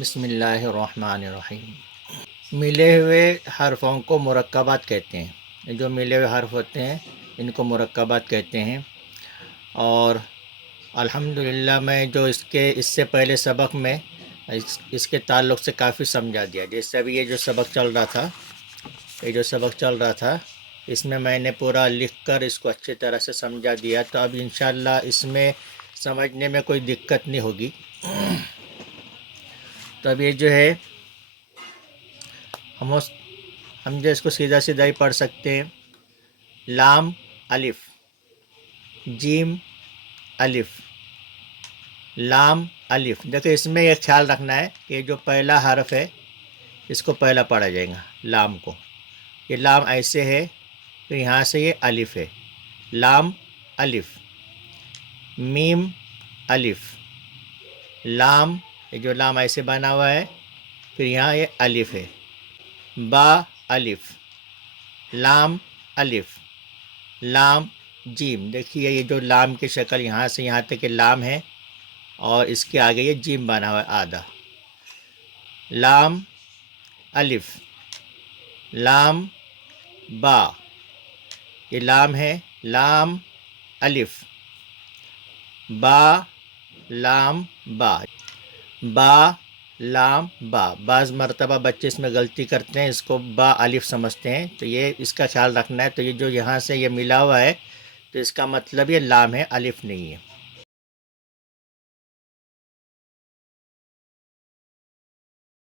بسم اللہ الرحمن الرحیم۔ ملے ہوئے حرفوں کو مرکبات کہتے ہیں۔ یہ جو ملے ہوئے حرف ہوتے ہیں ان کو مرکبات کہتے ہیں۔ اور الحمدللہ میں جو اس سے پہلے سبق میں اس کے تعلق سے کافی سمجھا دیا۔ جیسے ابھی یہ جو سبق چل رہا تھا اس میں نے پورا لکھ کر اس کو اچھی طرح سے سمجھا دیا، تو اب انشاءاللہ اس میں سمجھنے میں کوئی دقت نہیں ہوگی۔ تو اب یہ جو ہے ہم جو اس کو سیدھا ہی پڑھ سکتے ہیں۔ لام الف، جیم الف، لام الف۔ دیکھیں اس میں یہ خیال رکھنا ہے کہ جو پہلا حرف ہے اس کو پہلا پڑھا جائے گا، لام کو۔ یہ لام ایسے ہے، پھر یہاں سے یہ الف ہے، لام الف۔ میم الف، لام، یہ جو لام ایسے بنا ہوا ہے، پھر یہاں یہ الف ہے۔ با الف، لام الف، لام جیم۔ دیکھیے یہ جو لام کی شکل یہاں سے یہاں تک کہ لام ہے، اور اس کے آگے یہ جیم بنا ہوا ہے آدھا۔ لام الف، لام با، یہ لام ہے، لام الف، با لام با، با لام با۔ بعض مرتبہ بچے اس میں غلطی کرتے ہیں، اس کو با الف سمجھتے ہیں، تو یہ اس کا خیال رکھنا ہے۔ تو یہ جو یہاں سے یہ ملا ہوا ہے تو اس کا مطلب یہ لام ہے، الف نہیں ہے۔